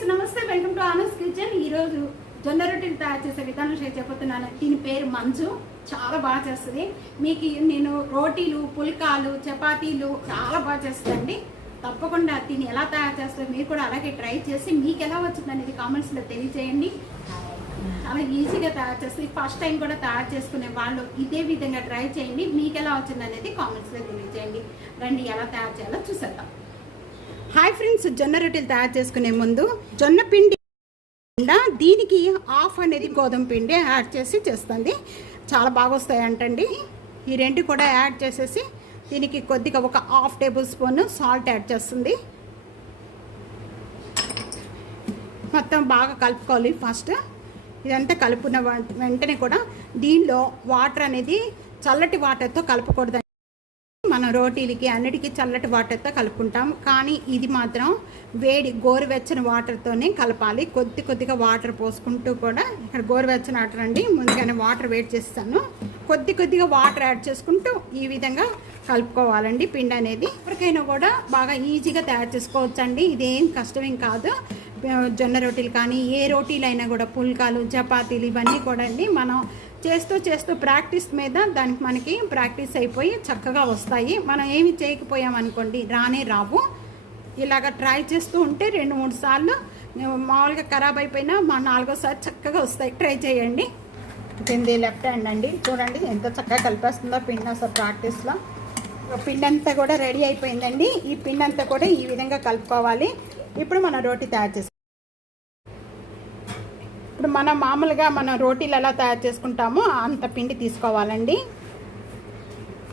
Friends నమస్తే, welcome to anus kitchen. ఈరోజు జొన్న రొట్టెలు తయారు చేసే విధానం చెప్పుతున్నాను. దీని పేరు మంజు. చాలా బాగా చేస్తుంది. మీకు నేను రోటీలు, పుల్కాలు, చపాతీలు చాలా బాగా చేస్తానండి. తప్పకుండా దీన్ని ఎలా తయారు చేస్తారో మీరు కూడా అలాగే ట్రై చేసి మీకు ఎలా వచ్చింది అనేది కామెంట్స్లో తెలియజేయండి. చాలా ఈజీగా తయారు చేస్తుంది. ఫస్ట్ టైం కూడా తయారు చేసుకునే వాళ్ళు ఇదే విధంగా ట్రై చేయండి. మీకు ఎలా వచ్చింది అనేది కామెంట్స్లో తెలియజేయండి. రండి ఎలా తయారు చేయాలో చూసేద్దాం. హాయ్ ఫ్రెండ్స్, జొన్న రొట్టెలు తయారు చేసుకునే ముందు జొన్న పిండి దీనికి హాఫ్ అనేది గోధుమ పిండి యాడ్ చేసి చేస్తుంది. చాలా బాగా వస్తాయి అంటండి. ఈ రెండు కూడా యాడ్ చేసేసి దీనికి కొద్దిగా ఒక half table spoon salt add చేస్తుంది. మొత్తం బాగా కలుపుకోవాలి. ఫస్ట్ ఇదంతా కలుపుకున్న వెంటనే కూడా దీనిలో వాటర్ అనేది చల్లటి వాటర్తో కలపకూడదు. మనం రోటీలకి అన్నిటికీ చల్లటి వాటర్తో కలుపుకుంటాం, కానీ ఇది మాత్రం వేడి గోరువెచ్చని వాటర్తోనే కలపాలి. కొద్దిగా వాటర్ పోసుకుంటూ కూడా, ఇక్కడ గోరువెచ్చని వాటర్ అండి, ముందుగానే వాటర్ వేడి చేస్తాను. కొద్దిగా వాటర్ యాడ్ చేసుకుంటూ ఈ విధంగా కలుపుకోవాలండి. పిండి అనేది ఎవరికైనా కూడా బాగా ఈజీగా తయారు చేసుకోవచ్చండి. ఇదేం కష్టమేం కాదు. జొన్న రొట్టెలు కానీ ఏ రోటీలైనా కూడా, పుల్కాలు, చపాతీలు ఇవన్నీ కూడా అండి మనం చేస్తూ ప్రాక్టీస్ మీద దానికి మనకి ప్రాక్టీస్ అయిపోయి చక్కగా వస్తాయి. మనం ఏమి చేయకపోయామనుకోండి రానే రావు. ఇలాగ ట్రై చేస్తూ ఉంటే 2-3 సార్లు మామూలుగా ఖరాబ్ అయిపోయినా మా 4వ సారి చక్కగా వస్తాయి. ట్రై చేయండి. ఇది లెఫ్ట్ హ్యాండ్ అండి, చూడండి ఎంత చక్కగా కలిపేస్తుందో పిండి. అసలు ప్రాక్టీస్లో పిండి అంతా కూడా రెడీ అయిపోయిందండి. ఈ పిండి అంతా కూడా ఈ విధంగా కలుపుకోవాలి. ఇప్పుడు మనం రోటీ తయారు చేసుకోవాలి. ఇప్పుడు మనం మామూలుగా మనం రోటీలు ఎలా తయారు చేసుకుంటామో అంత పిండి తీసుకోవాలండి.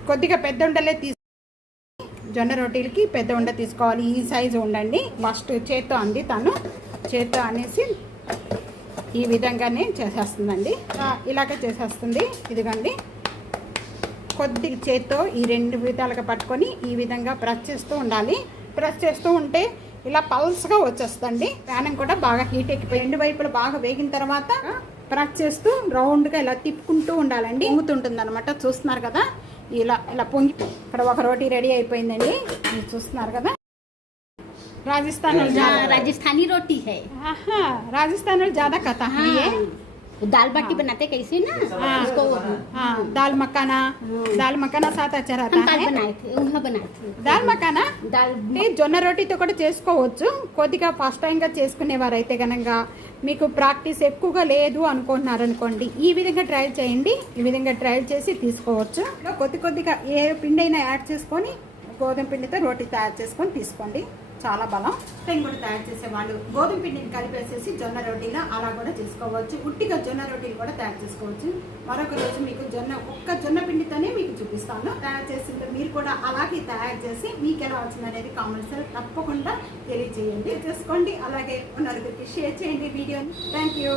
కొద్దిగా పెద్ద ఉండలే జొన్న రోటీలకి పెద్ద ఉండ తీసుకోవాలి. ఈ సైజు ఉండండి. ఫస్ట్ చేత్తో అందుతాను. చేత్తో అనేసి ఈ విధంగానే చేసేస్తుందండి. ఇలాగ చేసేస్తుంది. ఇదిగండి, కొద్దిగా చేత్తో ఈ 2 విధాలుగా పట్టుకొని ఈ విధంగా ప్రెస్ చేస్తూ ఉండాలి. ప్రెస్ చేస్తూ ఉంటే ఇలా పల్స్గా వచ్చేస్తుంది. ప్యానం కూడా బాగా హీట్ ఎక్కిపోయి 2 వైపులు బాగా వేగిన తర్వాత ప్రెస్ చేస్తూ రౌండ్గా ఇలా తిప్పుకుంటూ ఉండాలండి. పొంగుతుంటుంది అనమాట. చూస్తున్నారు కదా, ఇలా పొంగి. ఇక్కడ ఒక రోటీ రెడీ అయిపోయిందండి. మీరు చూస్తున్నారు కదా. राजस्थानी रोटी है। राजस्थान में ज्यादा खाता है ये। दाल बाटी बनाते कैसे ना, इसको दाल मखाना साथ अच्छा रहता है। बनाए थे దాల్ మఖానా జొన్న రోటీతో కూడా చేసుకోవచ్చు. కొద్దిగా ఫస్ట్ టైంగా చేసుకునేవారైతే కనుక మీకు ప్రాక్టీస్ ఎక్కువగా లేదు అనుకుంటున్నారనుకోండి, ఈ విధంగా ట్రై చేయండి. ఈ విధంగా ట్రై చేసి తీసుకోవచ్చు. కొద్దిగా ఏ పిండి అయినా యాడ్ చేసుకొని గోధుమ పిండితో రోటీ తయారు చేసుకొని తీసుకోండి. చాలా బలం. టైం కూడా తయారు చేసేవాళ్ళు గోధుమ పిండిని కలిపేసేసి జొన్న రోటీలు అలా కూడా చేసుకోవచ్చు. ఉట్టిగా జొన్న రోటీలు కూడా తయారు చేసుకోవచ్చు. మరొక రోజు మీకు ఒక్క జొన్న పిండితోనే మీకు చూపిస్తాను. తయారు చేసింది మీరు కూడా అలాగే తయారు చేసి మీకు ఎలా వచ్చింది అనేది కామెంట్స్ తప్పకుండా తెలియజేయండి. చేసుకోండి. అలాగే నలుగురికి షేర్ చేయండి వీడియోని. Thank you.